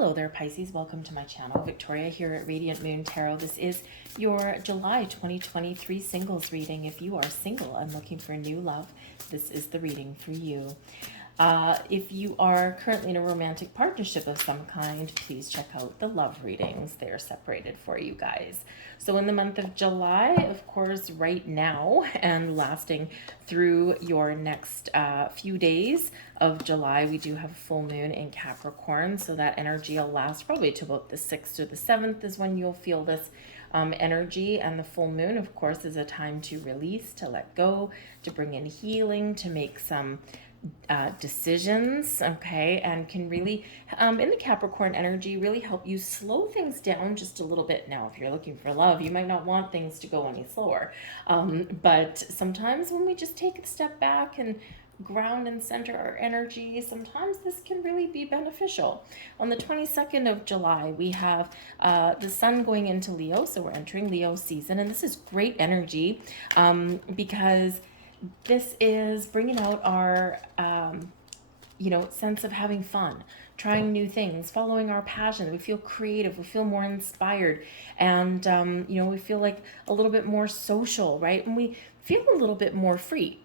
Hello there, Pisces. Welcome to my channel. Victoria here at Radiant Moon Tarot. This is your July 2023 singles reading. If you are single and looking for new love, this is the reading for you. If you are currently in a romantic partnership of some kind, please check out the love readings. They are separated for you guys. So in the month of July, of course, right now and lasting through your next few days of July, we do have a full moon in Capricorn. So that energy will last probably to about the 6th or the 7th is when you'll feel this energy. And the full moon, of course, is a time to release, to let go, to bring in healing, to make some decisions, okay, and can really, in the Capricorn energy, really help you slow things down just a little bit. Now, if you're looking for love, you might not want things to go any slower, but sometimes when we just take a step back and ground and center our energy, sometimes this can really be beneficial. On the 22nd of July, we have the sun going into Leo, so we're entering Leo season, and this is great energy because this is bringing out our, sense of having fun, trying new things, following our passion. We feel creative, we feel more inspired, and, we feel like a little bit more social, right? And we feel a little bit more free,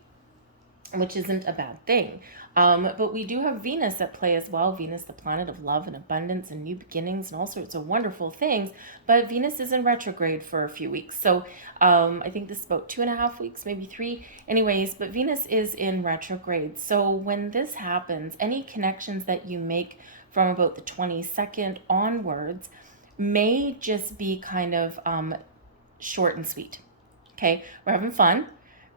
which isn't a bad thing. But we do have Venus at play as well. Venus, the planet of love and abundance and new beginnings and all sorts of wonderful things. But Venus is in retrograde for a few weeks. So I think this is about 2.5 weeks, maybe 3. Anyways, but Venus is in retrograde. So when this happens, any connections that you make from about the 22nd onwards may just be kind of short and sweet. Okay, we're having fun.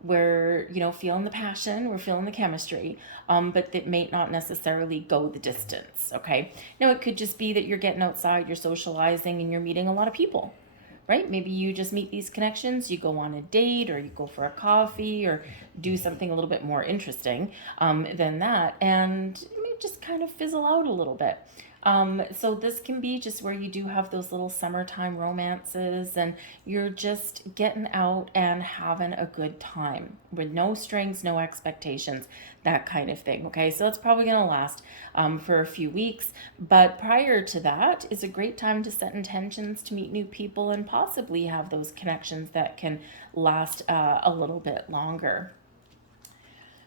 We're, feeling the passion, we're feeling the chemistry, but it may not necessarily go the distance, okay? Now, it could just be that you're getting outside, you're socializing, and you're meeting a lot of people, right? Maybe you just meet these connections, you go on a date, or you go for a coffee, or do something a little bit more interesting than that, and it may just kind of fizzle out a little bit. So this can be just where you do have those little summertime romances and you're just getting out and having a good time with no strings, no expectations, that kind of thing. Okay, so that's probably going to last for a few weeks. But prior to that is a great time to set intentions to meet new people and possibly have those connections that can last a little bit longer.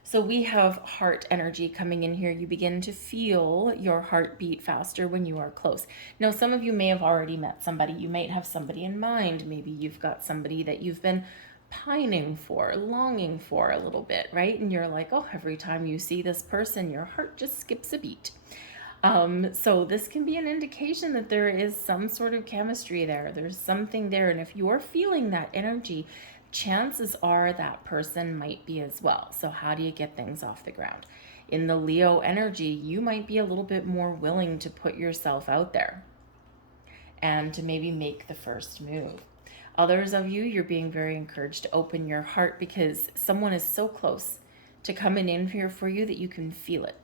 So we have heart energy coming in here. You begin to feel your heart beat faster when you are close. Now, some of you may have already met somebody. You might have somebody in mind. Maybe you've got somebody that you've been pining for, longing for a little bit, right? And you're like, oh, every time you see this person, your heart just skips a beat. So this can be an indication that there is some sort of chemistry there. There's something there. And if you're feeling that energy, chances are that person might be as well. So how do you get things off the ground? In the Leo energy, you might be a little bit more willing to put yourself out there and to maybe make the first move. Others of you, you're being very encouraged to open your heart because someone is so close to coming in here for you that you can feel it.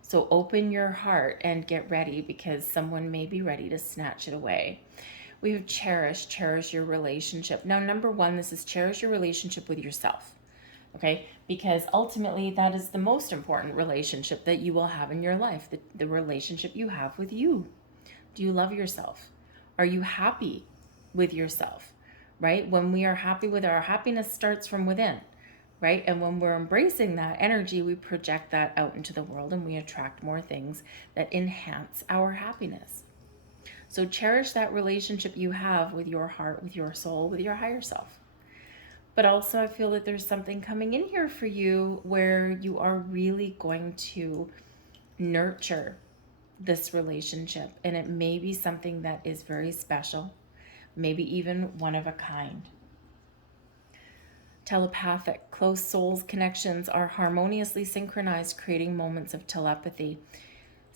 So open your heart and get ready because someone may be ready to snatch it away. We have cherish your relationship. Now, number one, this is cherish your relationship with yourself, okay? Because ultimately, that is the most important relationship that you will have in your life, the relationship you have with you. Do you love yourself? Are you happy with yourself, right? When we are happy with our happiness starts from within, right? And when we're embracing that energy, we project that out into the world and we attract more things that enhance our happiness. So cherish that relationship you have with your heart, with your soul, with your higher self. But also I feel that there's something coming in here for you where you are really going to nurture this relationship. And it may be something that is very special, maybe even one of a kind. Telepathic, close souls connections are harmoniously synchronized, creating moments of telepathy.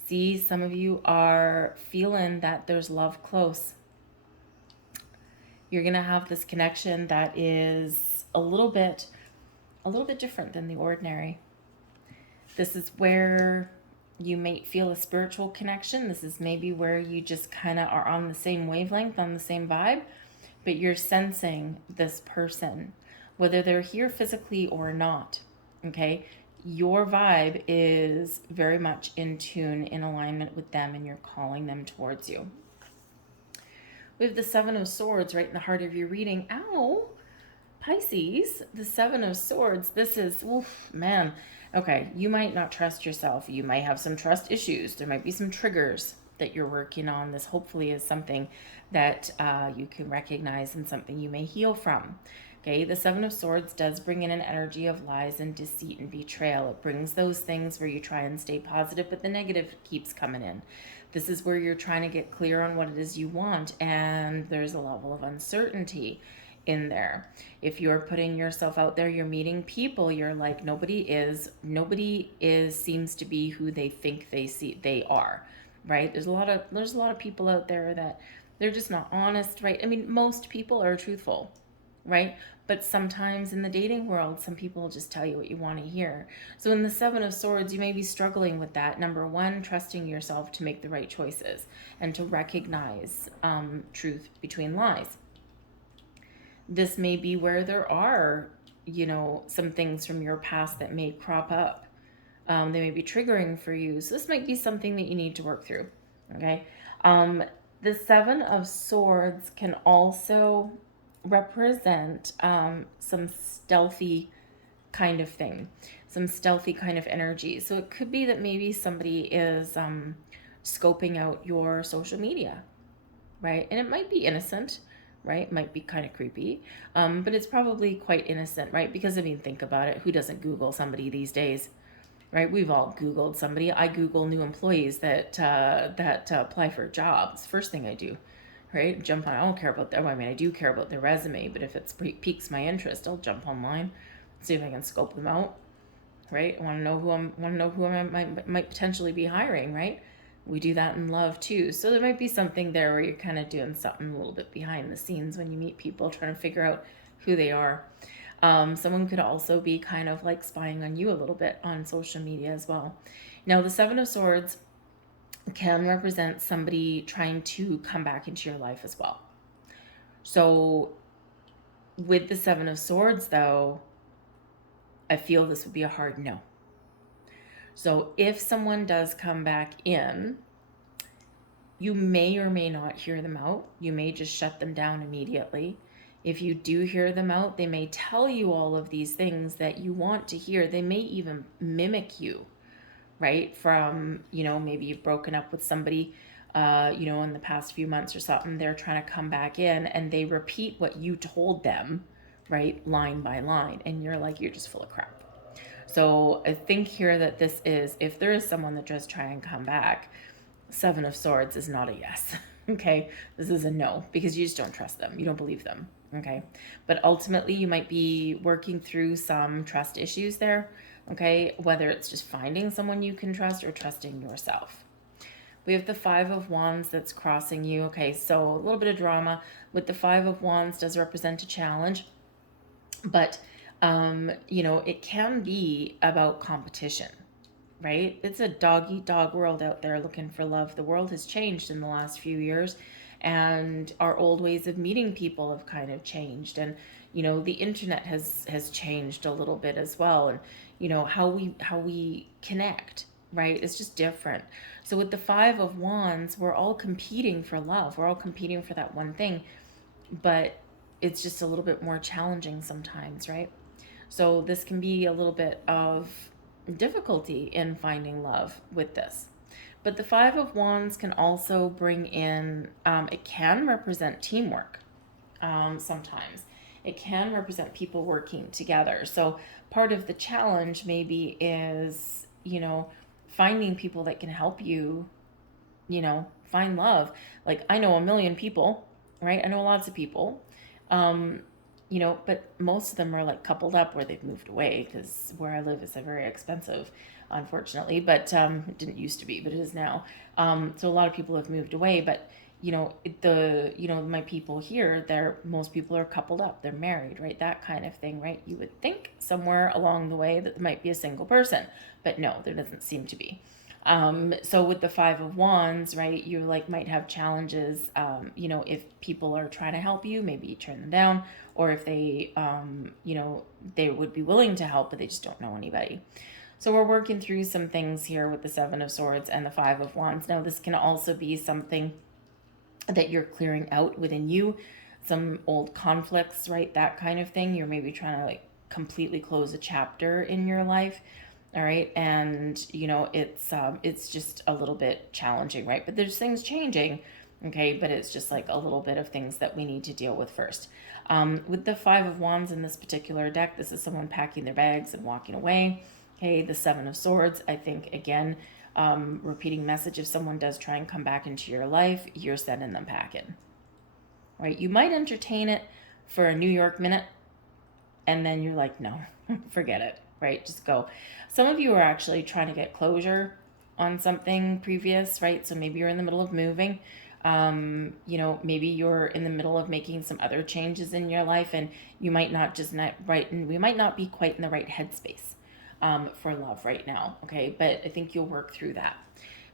See, some of you are feeling that there's love close. You're going to have this connection that is a little bit different than the ordinary. This is where you may feel a spiritual connection. This is maybe where you just kind of are on the same wavelength, on the same vibe, but you're sensing this person, whether they're here physically or not, okay? your vibe is very much in tune, in alignment with them, and you're calling them towards you. We have the Seven of Swords right in the heart of your reading. Ow! Pisces, the Seven of Swords. This is, oof, man. Okay, you might not trust yourself. You might have some trust issues. There might be some triggers that you're working on. This hopefully is something that you can recognize and something you may heal from. Okay, the Seven of Swords does bring in an energy of lies and deceit and betrayal. It brings those things where you try and stay positive, but the negative keeps coming in. This is where you're trying to get clear on what it is you want, and there's a level of uncertainty in there. If you're putting yourself out there, you're meeting people, you're like, nobody is seems to be who they think they are, right? There's a lot of people out there that they're just not honest, right? I mean, most people are truthful, right? But sometimes in the dating world, some people just tell you what you want to hear. So in the Seven of Swords, you may be struggling with that. Number one, trusting yourself to make the right choices and to recognize truth between lies. This may be where there are, some things from your past that may crop up. They may be triggering for you. So this might be something that you need to work through, okay? The Seven of Swords can also represent some stealthy kind of thing, some stealthy kind of energy. So it could be that maybe somebody is scoping out your social media, right? And it might be innocent, right? Might be kind of creepy, but it's probably quite innocent, right? Because I mean, think about it. Who doesn't Google somebody these days, right? We've all Googled somebody. I Google new employees that apply for jobs. First thing I do, right? Jump on. I don't care about their. I mean, I do care about their resume, but if it piques my interest, I'll jump online, see if I can scope them out, right? I want to know who I might potentially be hiring, right? We do that in love too. So there might be something there where you're kind of doing something a little bit behind the scenes when you meet people, trying to figure out who they are. Someone could also be kind of like spying on you a little bit on social media as well. Now, the Seven of Swords can represent somebody trying to come back into your life as well. So with the Seven of Swords, though, I feel this would be a hard no. So if someone does come back in, you may or may not hear them out. You may just shut them down immediately. If you do hear them out, they may tell you all of these things that you want to hear. They may even mimic you, right? From, maybe you've broken up with somebody, in the past few months or something. They're trying to come back in and they repeat what you told them, right? Line by line. And you're like, you're just full of crap. So I think here that this is, if there is someone that does try and come back, Seven of Swords is not a yes. Okay, this is a no, because you just don't trust them. You don't believe them. Okay, but ultimately you might be working through some trust issues there. Okay, whether it's just finding someone you can trust or trusting yourself. We have the Five of Wands that's crossing you. Okay, so a little bit of drama with the Five of Wands does represent a challenge, but it can be about competition, right? It's a dog-eat-dog world out there looking for love. The world has changed in the last few years, and our old ways of meeting people have kind of changed. And, the internet has changed a little bit as well. And, how we connect, right? It's just different. So with the Five of Wands, we're all competing for love. We're all competing for that one thing, but it's just a little bit more challenging sometimes, right? So this can be a little bit of difficulty in finding love with this. But the Five of Wands can also bring in, it can represent teamwork sometimes. It can represent people working together. So part of the challenge maybe is, finding people that can help you, find love. Like, I know a million people, right? I know lots of people. But most of them are like coupled up where they've moved away, because where I live is very expensive, unfortunately, but it didn't used to be, but it is now. So a lot of people have moved away, but my people here, most people are coupled up, they're married, right? That kind of thing, right? You would think somewhere along the way that there might be a single person, but no, there doesn't seem to be. So with the Five of Wands, right, you might have challenges, if people are trying to help you, maybe you turn them down, or if they, they would be willing to help, but they just don't know anybody. So we're working through some things here with the Seven of Swords and the Five of Wands. Now, this can also be something that you're clearing out within you, some old conflicts, right? That kind of thing. You're maybe trying to like completely close a chapter in your life. All right. And it's just a little bit challenging, right? But there's things changing. Okay. But it's just like a little bit of things that we need to deal with first. With the Five of Wands in this particular deck, this is someone packing their bags and walking away. Okay. The Seven of Swords, I think, again, repeating message, if someone does try and come back into your life, you're sending them packing. Right? You might entertain it for a New York minute, and then you're like, no, forget it. Right? Just go. Some of you are actually trying to get closure on something previous, right? So maybe you're in the middle of moving. Maybe you're in the middle of making some other changes in your life, and you might not just we might not be quite in the right headspace for love right now. Okay. But I think you'll work through that.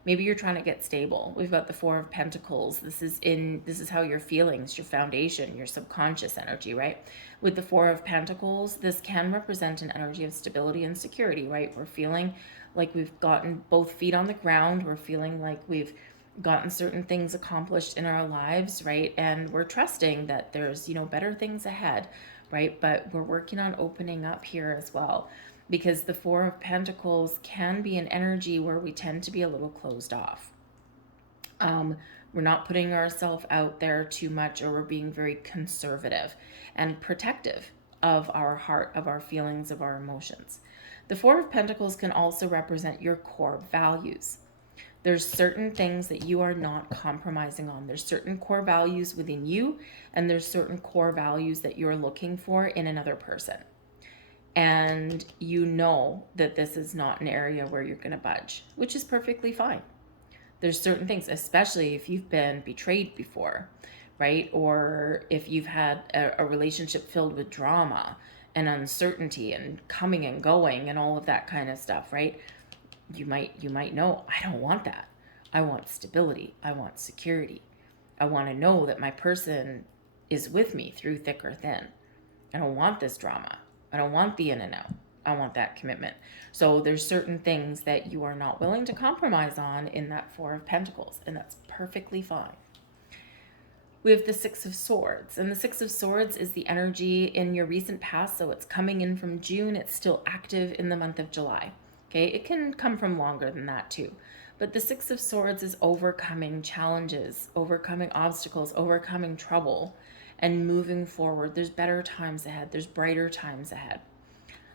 Maybe you're trying to get stable. We've got the Four of Pentacles. This is how your feelings, your foundation, your subconscious energy, right? With the Four of Pentacles, this can represent an energy of stability and security, right? We're feeling like we've gotten both feet on the ground. We're feeling like we've gotten certain things accomplished in our lives, right? And we're trusting that there's, better things ahead, right? But we're working on opening up here as well, because the Four of Pentacles can be an energy where we tend to be a little closed off. We're not putting ourselves out there too much, or we're being very conservative and protective of our heart, of our feelings, of our emotions. The Four of Pentacles can also represent your core values. There's certain things that you are not compromising on. There's certain core values within you, and there's certain core values that you're looking for in another person. And you know that this is not an area where you're going to budge, which is perfectly fine. There's certain things, especially if you've been betrayed before, right? Or if you've had a relationship filled with drama and uncertainty and coming and going and all of that kind of stuff, right? You might know, I don't want that. I want stability. I want security. I want to know that my person is with me through thick or thin. I don't want this drama. I don't want the in and out. I want that commitment. So there's certain things that you are not willing to compromise on in that Four of Pentacles, and that's perfectly fine. We have the Six of Swords, and the Six of Swords is the energy in your recent past. So it's coming in from June. It's still active in the month of July. Okay, it can come from longer than that too. But the Six of Swords is overcoming challenges, overcoming obstacles, overcoming trouble, and moving forward. There's better times ahead. There's brighter times ahead.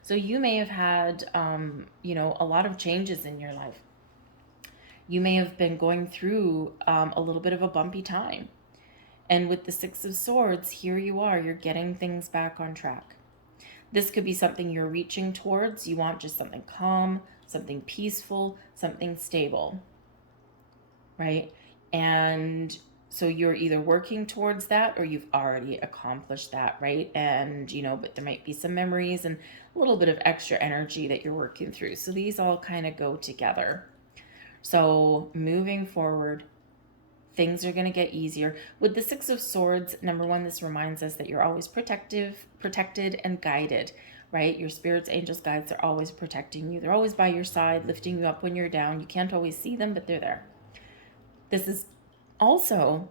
So you may have had, a lot of changes in your life. You may have been going through a little bit of a bumpy time. And with the Six of Swords, here you are. You're getting things back on track. This could be something you're reaching towards. You want just something calm, something peaceful, something stable, right? And so you're either working towards that or you've already accomplished that, right? And, but there might be some memories and a little bit of extra energy that you're working through. So these all kind of go together. So moving forward, things are going to get easier. With the Six of Swords, number one, this reminds us that you're always protected and guided, right? Your spirits, angels, guides are always protecting you. They're always by your side, lifting you up when you're down. You can't always see them, but they're there. This is also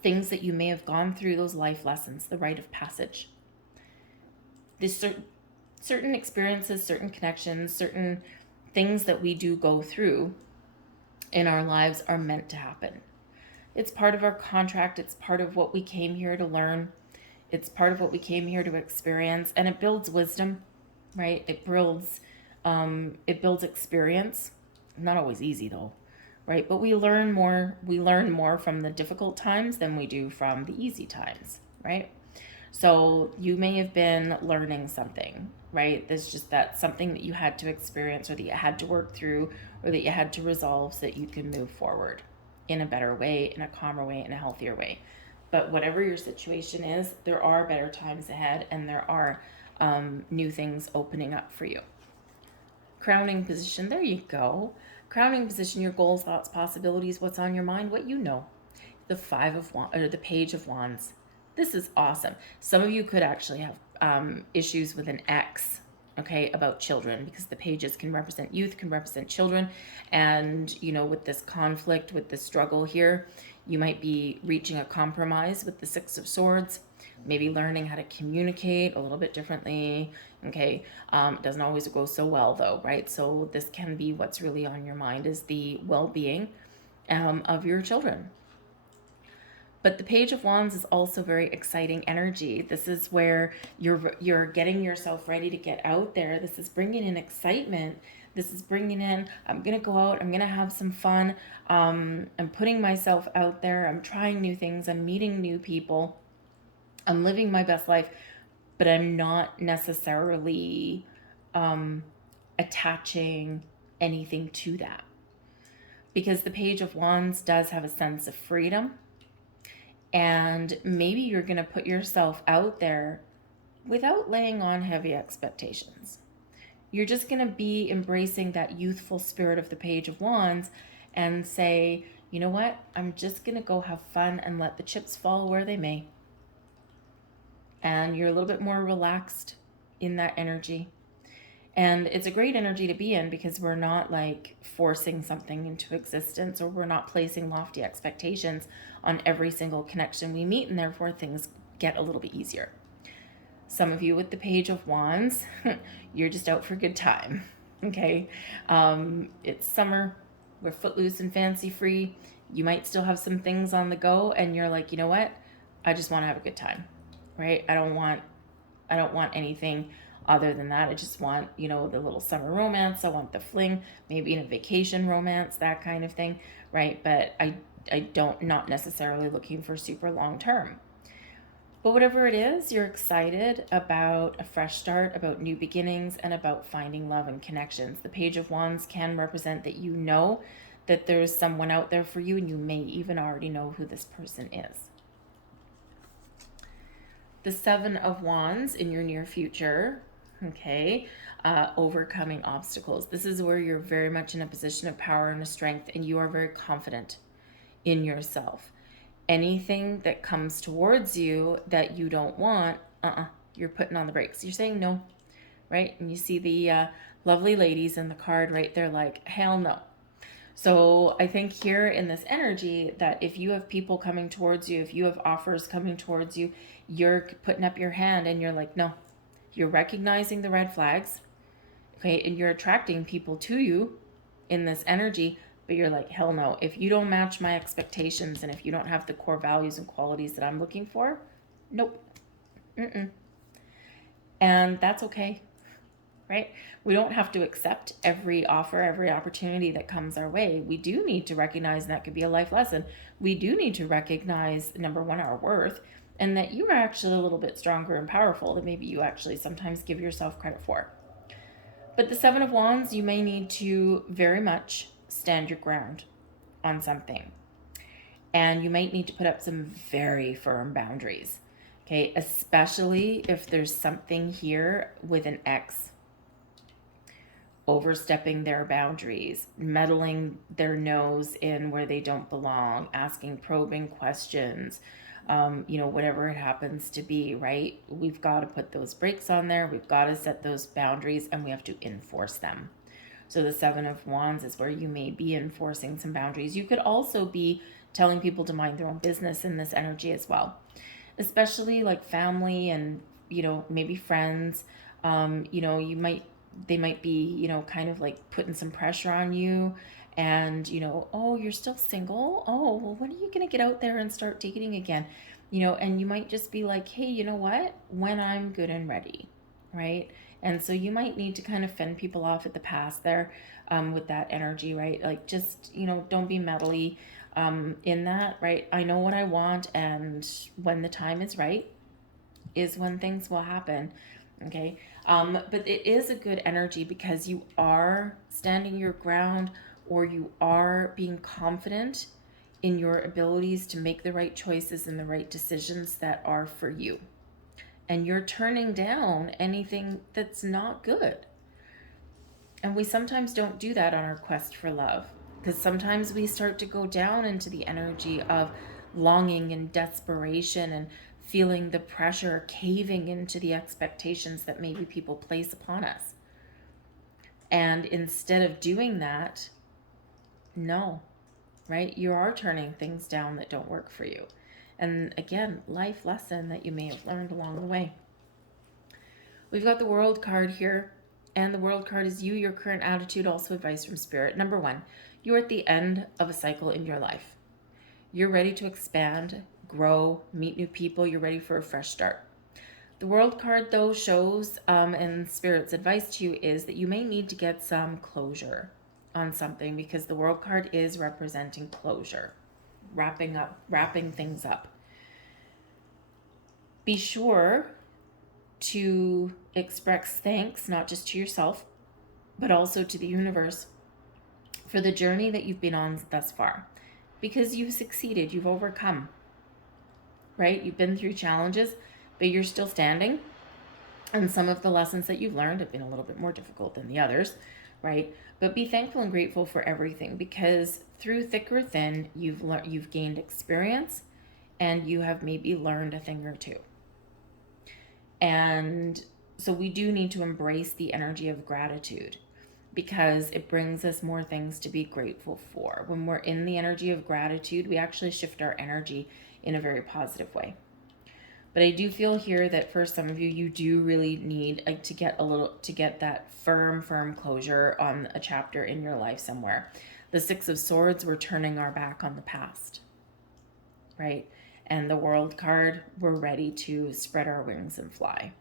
things that you may have gone through, those life lessons, the rite of passage. There's certain experiences, certain connections, certain things that we do go through in our lives are meant to happen. It's part of our contract. It's part of what we came here to learn. It's part of what we came here to experience, and it builds wisdom, right? It builds experience. Not always easy though, right? But we learn more from the difficult times than we do from the easy times, right? So you may have been learning something, right? There's just that something that you had to experience, or that you had to work through, or that you had to resolve so that you can move forward in a better way, in a calmer way, in a healthier way. But whatever your situation is, there are better times ahead, and there are new things opening up for you. Crowning position, there you go. Crowning position, your goals, thoughts, possibilities, what's on your mind, what you know. The the Page of Wands. This is awesome. Some of you could actually have issues with an ex, okay, about children, because the pages can represent youth, can represent children. And, you know, with this conflict, with this struggle here, you might be reaching a compromise with the Six of Swords, maybe learning how to communicate a little bit differently. Okay, it doesn't always go so well though, right? So this can be what's really on your mind, is the well-being of your children. But the Page of Wands is also very exciting energy. This is where you're getting yourself ready to get out there. This is bringing in excitement. This is bringing in, I'm going to go out, I'm going to have some fun. I'm putting myself out there. I'm trying new things. I'm meeting new people. I'm living my best life, but I'm not necessarily attaching anything to that. Because the Page of Wands does have a sense of freedom. And maybe you're going to put yourself out there without laying on heavy expectations. You're just going to be embracing that youthful spirit of the Page of Wands and say, you know what? I'm just going to go have fun and let the chips fall where they may. And you're a little bit more relaxed in that energy. And it's a great energy to be in, because we're not like forcing something into existence, or we're not placing lofty expectations on every single connection we meet, and therefore things get a little bit easier. Some of you with the Page of Wands, you're just out for a good time, okay? It's summer, we're footloose and fancy free. You might still have some things on the go, and you're like, you know what? I just want to have a good time, right? I don't want anything other than that. I just want, you know, the little summer romance. I want the fling, maybe in a vacation romance, that kind of thing, right? But not necessarily looking for super long term. But whatever it is, you're excited about a fresh start, about new beginnings, and about finding love and connections. The Page of Wands can represent that you know that there's someone out there for you, and you may even already know who this person is. The Seven of Wands in your near future, okay, overcoming obstacles. This is where you're very much in a position of power and strength, and you are very confident in yourself. Anything that comes towards you that you don't want, you're putting on the brakes. You're saying no, right? And you see the lovely ladies in the card right there, like, hell no. So I think here in this energy that if you have people coming towards you, if you have offers coming towards you, you're putting up your hand and you're like, no. You're recognizing the red flags, okay, and you're attracting people to you in this energy, but you're like, hell no. If you don't match my expectations, and if you don't have the core values and qualities that I'm looking for, nope. And that's okay, right? We don't have to accept every offer, every opportunity that comes our way. We do need to recognize, and that could be a life lesson, we do need to recognize, number one, our worth, and that you're actually a little bit stronger and powerful than maybe you actually sometimes give yourself credit for. But the Seven of Wands, you may need to very much stand your ground on something. And you might need to put up some very firm boundaries, okay? Especially if there's something here with an ex overstepping their boundaries, meddling their nose in where they don't belong, asking probing questions, whatever it happens to be, right? We've got to put those brakes on there. We've got to set those boundaries, and we have to enforce them. So the Seven of Wands is where you may be enforcing some boundaries. You could also be telling people to mind their own business in this energy as well, especially like family and, maybe friends. They might be, kind of like putting some pressure on you. And, oh, you're still single? Oh, well, when are you going to get out there and start dating again? And you might just be like, hey, you know what? When I'm good and ready, right? And so you might need to kind of fend people off at the pass there with that energy, right? Like just, don't be meddly in that, right? I know what I want, and when the time is right is when things will happen, okay? But it is a good energy because you are standing your ground, or you are being confident in your abilities to make the right choices and the right decisions that are for you. And you're turning down anything that's not good. And we sometimes don't do that on our quest for love, because sometimes we start to go down into the energy of longing and desperation and feeling the pressure, caving into the expectations that maybe people place upon us. And instead of doing that, no, right? You are turning things down that don't work for you. And again, life lesson that you may have learned along the way. We've got the World card here, and the World card is you, your current attitude, also advice from Spirit. Number one, you're at the end of a cycle in your life. You're ready to expand, grow, meet new people. You're ready for a fresh start. The World card, though, shows, and Spirit's advice to you is that you may need to get some closure on something, because the World card is representing closure, wrapping things up. Be sure to express thanks, not just to yourself, but also to the universe for the journey that you've been on thus far, because you've succeeded, you've overcome, right? You've been through challenges, but you're still standing. And some of the lessons that you've learned have been a little bit more difficult than the others, right? But be thankful and grateful for everything, because through thick or thin, you've gained experience, and you have maybe learned a thing or two. And so we do need to embrace the energy of gratitude, because it brings us more things to be grateful for. When we're in the energy of gratitude, we actually shift our energy in a very positive way. But I do feel here that for some of you, you do really need to get that firm closure on a chapter in your life somewhere. The Six of Swords, we're turning our back on the past, right? And the World card, we're ready to spread our wings and fly.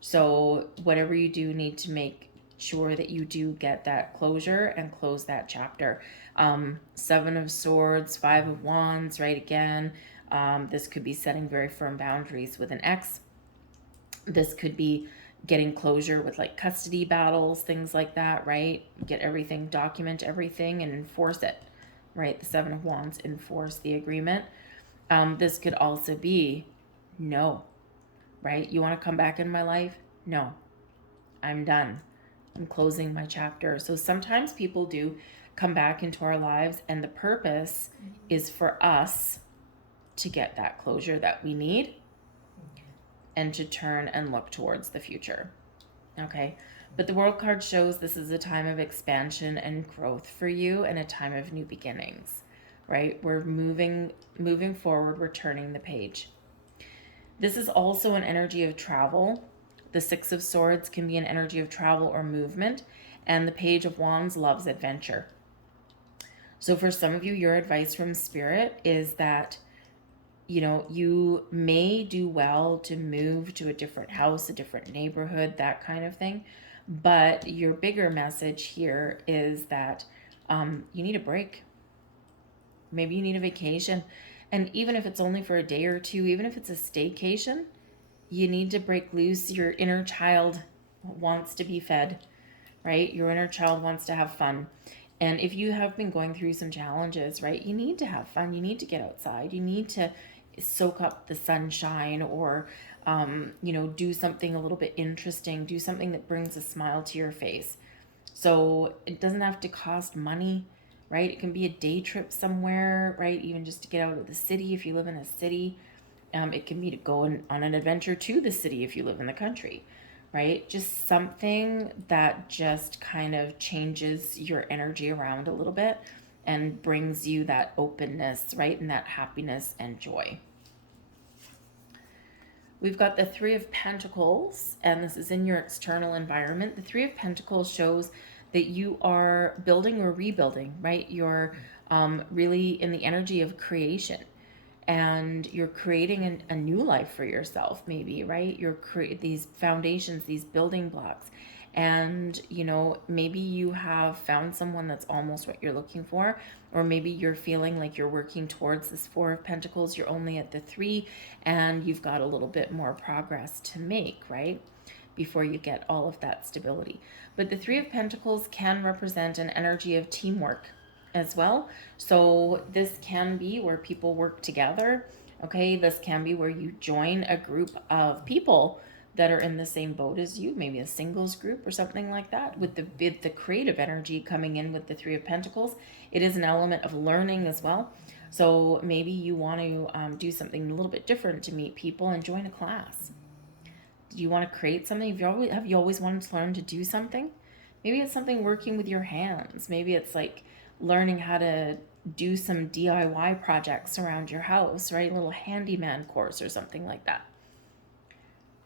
So whatever you do, need to make sure that you do get that closure and close that chapter. Seven of Swords, Five of Wands, right? Again, this could be setting very firm boundaries with an ex. This could be getting closure with like custody battles, things like that, right? Get everything, document everything and enforce it, right? The Seven of Wands, enforce the agreement. This could also be no, right? You want to come back in my life? No, I'm done. I'm closing my chapter. So sometimes people do come back into our lives, and the purpose is for us to get that closure that we need and to turn and look towards the future. Okay. But the World card shows this is a time of expansion and growth for you, and a time of new beginnings, right? We're moving forward. We're turning the page. This is also an energy of travel. The Six of Swords can be an energy of travel or movement, and the Page of Wands loves adventure. So for some of you, your advice from Spirit is that, you know, you may do well to move to a different house, a different neighborhood, that kind of thing. But your bigger message here is that you need a break. Maybe you need a vacation. And even if it's only for a day or two, even if it's a staycation, you need to break loose. Your inner child wants to be fed, right? Your inner child wants to have fun. And if you have been going through some challenges, right, you need to have fun. You need to get outside. You need to soak up the sunshine, or, do something a little bit interesting. Do something that brings a smile to your face. So it doesn't have to cost money, right? It can be a day trip somewhere, right? Even just to get out of the city if you live in a city. It can be to go on an adventure to the city if you live in the country, right? Just something that just kind of changes your energy around a little bit and brings you that openness, right? And that happiness and joy. We've got the Three of Pentacles, and this is in your external environment. The Three of Pentacles shows that you are building or rebuilding, right? You're really in the energy of creation, and you're creating a new life for yourself, maybe, right? You're these foundations, these building blocks. And, maybe you have found someone that's almost what you're looking for, or maybe you're feeling like you're working towards this Four of Pentacles. You're only at the Three, and you've got a little bit more progress to make, right? Before you get all of that stability. But the Three of Pentacles can represent an energy of teamwork as well. So this can be where people work together. Okay, this can be where you join a group of people that are in the same boat as you, maybe a singles group or something like that. With the creative energy coming in with the Three of Pentacles, it is an element of learning as well. So maybe you want to do something a little bit different to meet people and join a class. Do you want to create something? Have you always wanted to learn to do something? Maybe it's something working with your hands. Maybe it's like learning how to do some DIY projects around your house, right? A little handyman course or something like that.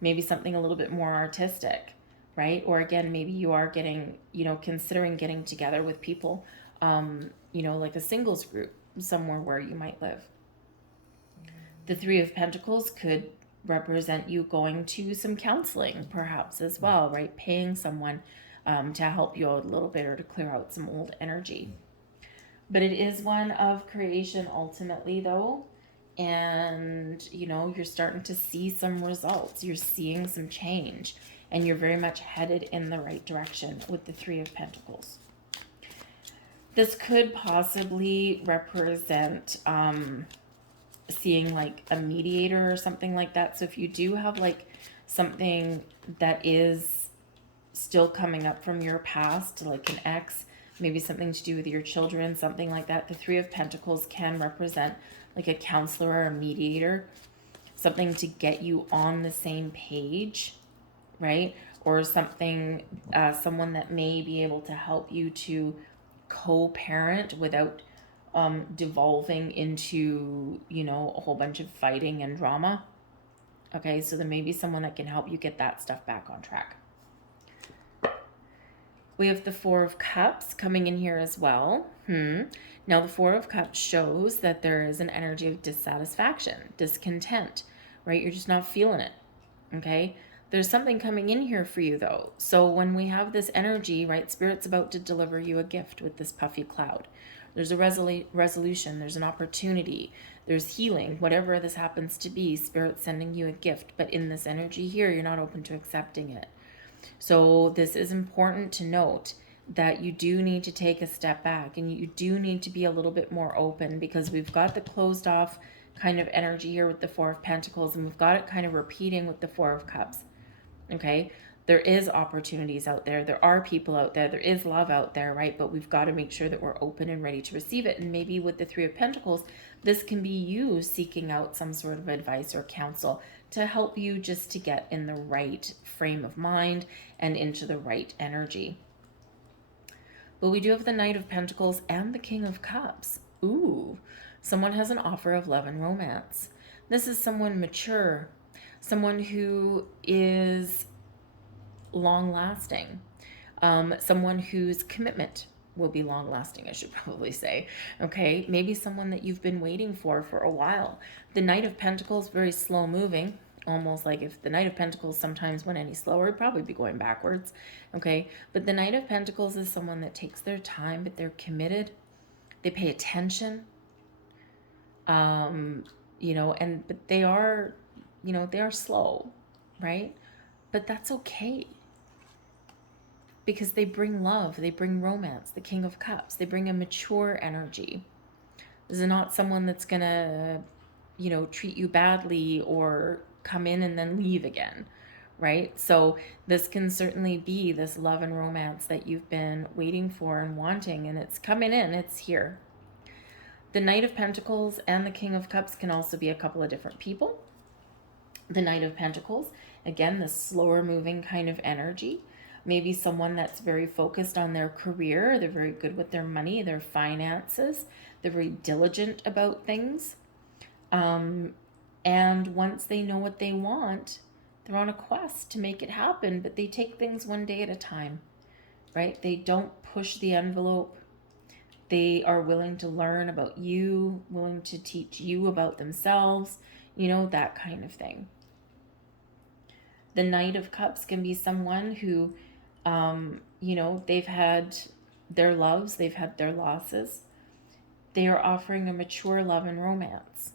Maybe something a little bit more artistic, right? Or again, maybe you are getting, considering getting together with people, like a singles group somewhere where you might live. The Three of Pentacles could represent you going to some counseling perhaps as well, right? Paying someone to help you out a little bit or to clear out some old energy. But it is one of creation ultimately, though. And, you're starting to see some results. You're seeing some change. And you're very much headed in the right direction with the Three of Pentacles. This could possibly represent seeing like a mediator or something like that. So if you do have like something that is still coming up from your past, like an ex, maybe something to do with your children, something like that, the Three of Pentacles can represent like a counselor or a mediator, something to get you on the same page, right? Or something, someone that may be able to help you to co-parent without devolving into, a whole bunch of fighting and drama. Okay, so there may be someone that can help you get that stuff back on track. We have the Four of Cups coming in here as well. Now the Four of Cups shows that there is an energy of dissatisfaction, discontent, right? You're just not feeling it, okay? There's something coming in here for you though. So when we have this energy, right, Spirit's about to deliver you a gift with this puffy cloud. There's a resolution, there's an opportunity, there's healing, whatever this happens to be, Spirit's sending you a gift. But in this energy here, you're not open to accepting it. So this is important to note that you do need to take a step back and you do need to be a little bit more open, because we've got the closed off kind of energy here with the Four of Pentacles, and we've got it kind of repeating with the Four of Cups. Okay, there is opportunities out there. There are people out there. There is love out there, right? But we've got to make sure that we're open and ready to receive it. And maybe with the Three of Pentacles, this can be you seeking out some sort of advice or counsel to help you just to get in the right frame of mind and into the right energy. But we do have the Knight of Pentacles and the King of Cups. Ooh, someone has an offer of love and romance. This is someone mature, someone who is long-lasting, someone whose commitment will be long-lasting, I should probably say. Okay, maybe someone that you've been waiting for a while. The Knight of Pentacles, very slow-moving, almost like if the Knight of Pentacles sometimes went any slower, it'd probably be going backwards. Okay, but the Knight of Pentacles is someone that takes their time, but they're committed. They pay attention. But they are, they are slow, right? But that's okay, because they bring love, they bring romance, the King of Cups, they bring a mature energy. This is not someone that's gonna, treat you badly or come in and then leave again, right? So this can certainly be this love and romance that you've been waiting for and wanting, and it's coming in, it's here. The Knight of Pentacles and the King of Cups can also be a couple of different people. The Knight of Pentacles, again, the slower moving kind of energy. Maybe someone that's very focused on their career. They're very good with their money, their finances. They're very diligent about things. And once they know what they want, they're on a quest to make it happen, but they take things one day at a time, right? They don't push the envelope. They are willing to learn about you, willing to teach you about themselves, that kind of thing. The Knight of Cups can be someone who, they've had their loves, they've had their losses. They are offering a mature love and romance.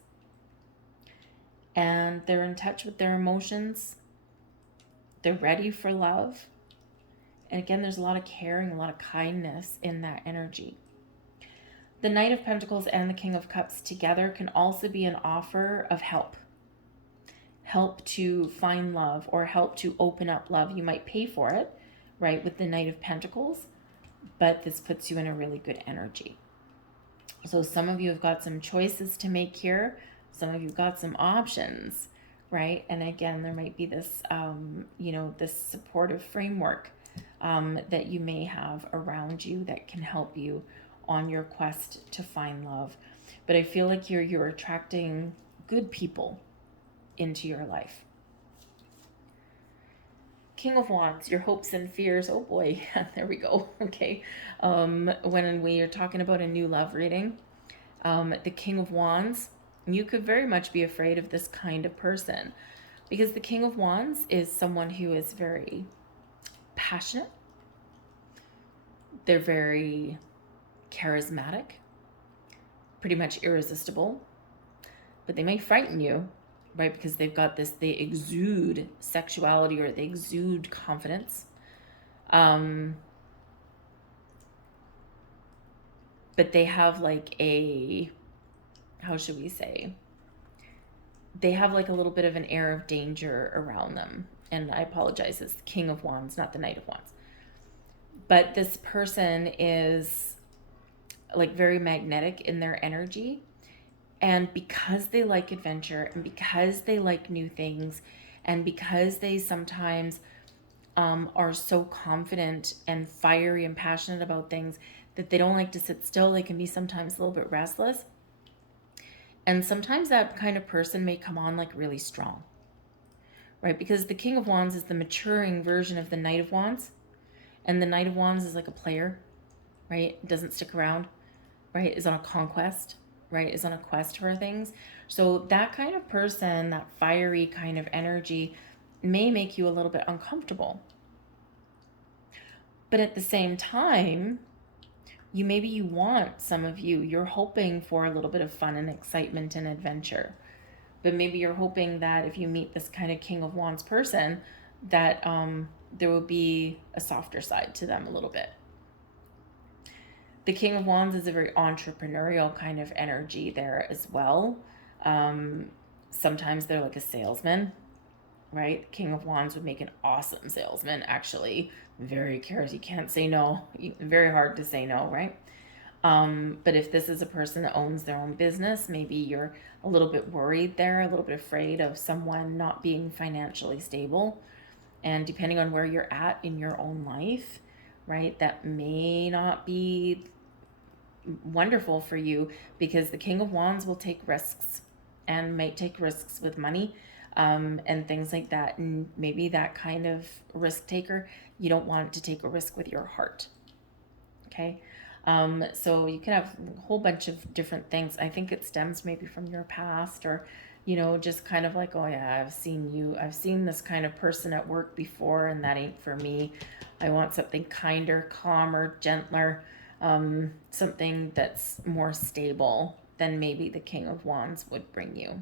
And they're in touch with their emotions. They're ready for love. And again, there's a lot of caring, a lot of kindness in that energy. The Knight of Pentacles and the King of Cups together can also be an offer of help. Help to find love or help to open up love. You might pay for it, right, with the Knight of Pentacles, but this puts you in a really good energy. So some of you have got some choices to make here. Some of you have got some options, right? And again, there might be this, this supportive framework that you may have around you that can help you on your quest to find love. But I feel like you're attracting good people into your life. King of Wands, your hopes and fears. Oh boy, there we go. Okay. When we are talking about a new love reading, the King of Wands, you could very much be afraid of this kind of person, because the King of Wands is someone who is very passionate. They're very charismatic, pretty much irresistible, but they may frighten you, right? Because they've got this, they exude sexuality, or they exude confidence. But they have like a, how should we say? They have like a little bit of an air of danger around them. And I apologize, it's the King of Wands, not the Knight of Wands. But this person is like very magnetic in their energy. And because they like adventure, and because they like new things, and because they sometimes are so confident and fiery and passionate about things that they don't like to sit still, they can be sometimes a little bit restless. And sometimes that kind of person may come on like really strong, right? Because the King of Wands is the maturing version of the Knight of Wands. And the Knight of Wands is like a player, right? It doesn't stick around, right? Is on a conquest, right? Is on a quest for things. So that kind of person, that fiery kind of energy, may make you a little bit uncomfortable. But at the same time, you're hoping for a little bit of fun and excitement and adventure. But maybe you're hoping that if you meet this kind of King of Wands person, that there will be a softer side to them a little bit. The King of Wands is a very entrepreneurial kind of energy there as well. Sometimes they're like a salesman, right? King of Wands would make an awesome salesman, actually. Very cares. You can't say no. Very hard to say no, right? But if this is a person that owns their own business, maybe you're a little bit worried there, a little bit afraid of someone not being financially stable. And depending on where you're at in your own life, right, that may not be wonderful for you, because the King of Wands will take risks and might take risks with money and things like that. And maybe that kind of risk taker, you don't want to take a risk with your heart. Okay. So you can have a whole bunch of different things. I think it stems maybe from your past, or, just kind of like, oh yeah, I've seen this kind of person at work before, and that ain't for me. I want something kinder, calmer, gentler, something that's more stable than maybe the King of Wands would bring you,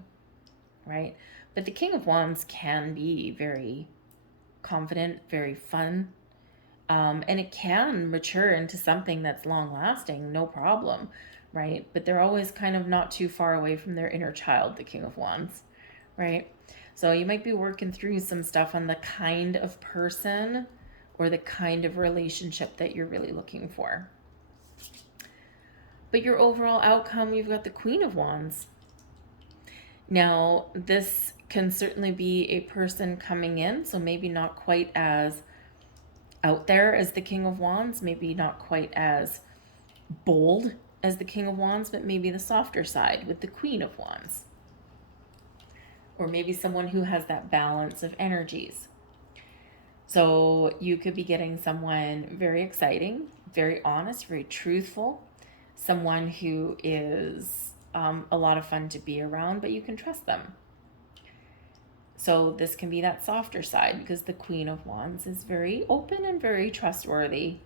right? But the King of Wands can be very confident, very fun, and it can mature into something that's long lasting, no problem, right? But they're always kind of not too far away from their inner child, the King of Wands, right? So you might be working through some stuff on the kind of person or the kind of relationship that you're really looking for. But your overall outcome, you've got the Queen of Wands. Now, this can certainly be a person coming in, so maybe not quite as out there as the King of Wands, maybe not quite as bold as the King of Wands, but maybe the softer side with the Queen of Wands. Or maybe someone who has that balance of energies. So you could be getting someone very exciting, very honest, very truthful, someone who is a lot of fun to be around, but you can trust them. So this can be that softer side, because the Queen of Wands is very open and very trustworthy,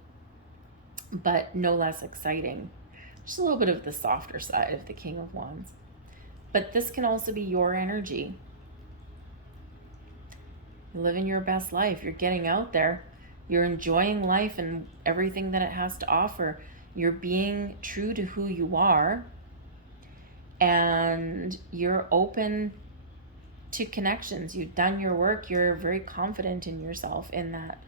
but no less exciting. Just a little bit of the softer side of the King of Wands. But this can also be your energy. You're living your best life. You're getting out there. You're enjoying life and everything that it has to offer. You're being true to who you are. And you're open to connections. You've done your work. You're very confident in yourself in that,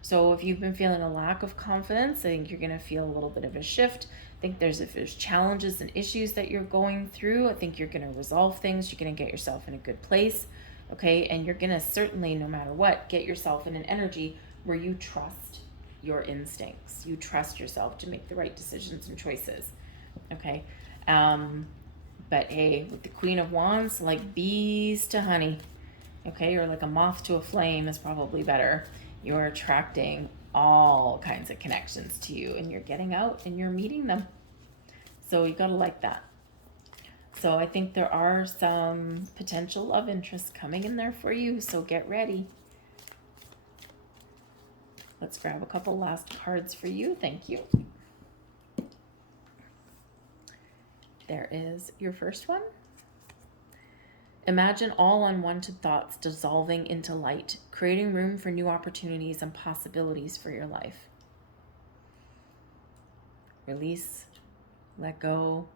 So if you've been feeling a lack of confidence, I think you're going to feel a little bit of a shift. I think if there's challenges and issues that you're going through, I think you're going to resolve things. You're going to get yourself in a good place, okay? And you're going to certainly, no matter what, get yourself in an energy where you trust your instincts. You trust yourself to make the right decisions and choices, okay? But hey, with the Queen of Wands, like bees to honey, okay? Or like a moth to a flame is probably better. You're attracting all kinds of connections to you, and you're getting out and you're meeting them. So you gotta like that. So I think there are some potential love interests coming in there for you, so get ready. Let's grab a couple last cards for you. Thank you. There is your first one. Imagine all unwanted thoughts dissolving into light, creating room for new opportunities and possibilities for your life. Release, let go,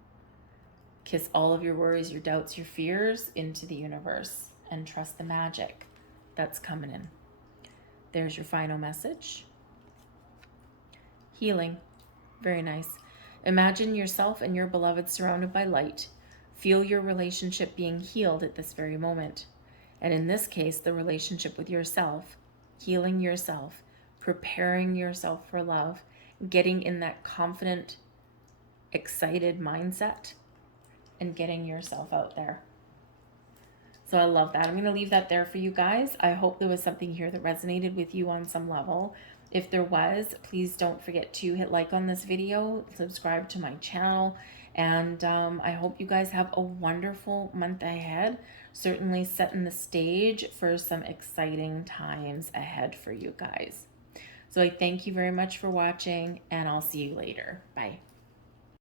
kiss all of your worries, your doubts, your fears into the universe, and trust the magic that's coming in. There's your final message. Healing. Very nice. Imagine yourself and your beloved surrounded by light. Feel your relationship being healed at this very moment. And in this case, the relationship with yourself, healing yourself, preparing yourself for love, getting in that confident, excited mindset, and getting yourself out there. So I love that. I'm going to leave that there for you guys. I hope there was something here that resonated with you on some level. If there was, please don't forget to hit like on this video, subscribe to my channel, and I hope you guys have a wonderful month ahead. Certainly setting the stage for some exciting times ahead for you guys. So I thank you very much for watching, and I'll see you later. Bye.